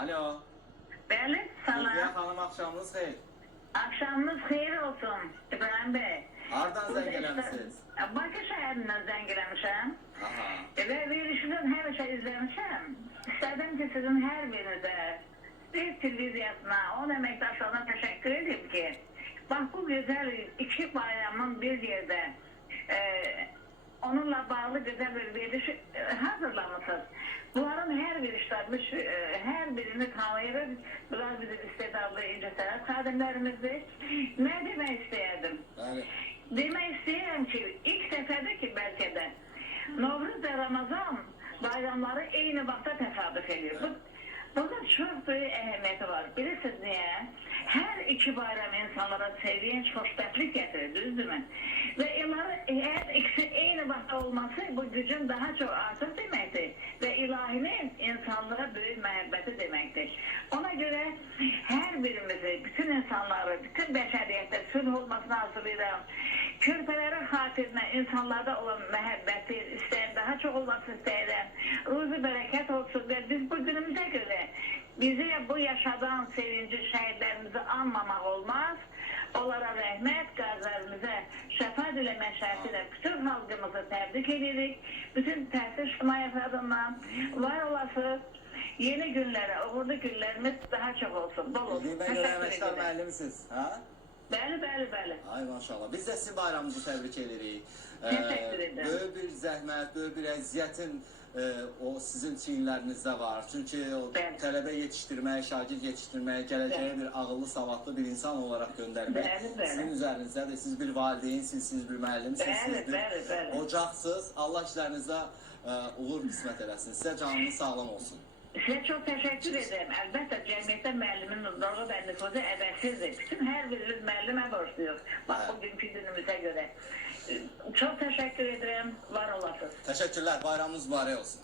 Alo. Bəli, Zülfiyə sana. xanım, axşamınız xeyir. Akşamınız xeyir olsun İbrahim Bey. Hardan zəng eləmisiniz? Bakı şəhərindən zəng eləmişəm. Aha. Və verilişindən həmişə izləmişəm. İstədim ki, sizin hər birinizə, bir televiziyasına, onun əməkdaşlarına təşəkkür edeyim ki, bax bu gözəl iki bayramın bir yerdə onunla bağlı güzel bir veriliş hazırlamışsınız. Bunların her bir işlermiş, her birini tanıyırız. Bunlar bizim istedadlı incəsənət xadimlərimizdir. Ne demek istəyərdim? Bəli. Demek istəyirəm ki, ilk dəfədir ki, bəlkə də Novruz və Ramazan bayramları eyni vaxtda təsadüf edir. Burada çok büyük ehemmiyeti var. Bilirsiniz niye? Her iki bayram insanlara sevinç, xoşbəxtlik getirir, düzdürmü? Ve eğer ikisi eyni vaxtda olması bu gücün daha çok artır demektir. Ve ilahinin insanlara büyük məhəbbəti demektir. Ona göre her birimizi, bütün insanları, bütün beşeriyette sülh olmasını arzulayıram. Körpələrin xatirinə insanlarda olan məhəbbəti istəyirəm, daha çok olmasını istəyirəm. Ruzi bərəkət olsun və biz bu günümüze göre bize bu yaşadan sevinci şəhidlərimizi anmamaq olmaz. Onlara rəhmət, qazilərimizə şəfaət eləmək şərtilə bütün xalqımızı təbrik edirik. Bütün təhsil ictimaiyyəti adından var olasınız. Yeni günlərə, uğurlu günlərimiz daha çox olsun. Bol olsun. Bildiyimə görə əməkdar müəllimsiniz, hə? Bəli. Ay maşallah. Biz də sizin bayramınızı təbrik edirik. Təşəkkür edirəm. Böyük bir zəhmət, böyük bir əziyyətin o sizin çiyinlərinizdə var. Çünki o Bəli. tələbə yetişdirmək, şagird yetişdirmək, gələcəyə bir ağıllı, savadlı bir insan olaraq göndərmək Bəli. sizin üzərinizdədir. Siz bir valideynsiniz, siz bir müəllimsiniz, siz bir Bəli. ocaqsınız. Allah işlərinizə uğur qismət eləsin. Sizə canınız sağlam olsun. Size çok teşekkür ederim. Elbette cemiyette müəllimin nurları ve nüfuzu əbəssizdir. Bütün her birimiz müəllimə borçluyuz. Bak bugünkü günümüze göre. Çok teşekkür ederim. Var olasınız. Təşəkkürlər. Bayramınız mübarək olsun.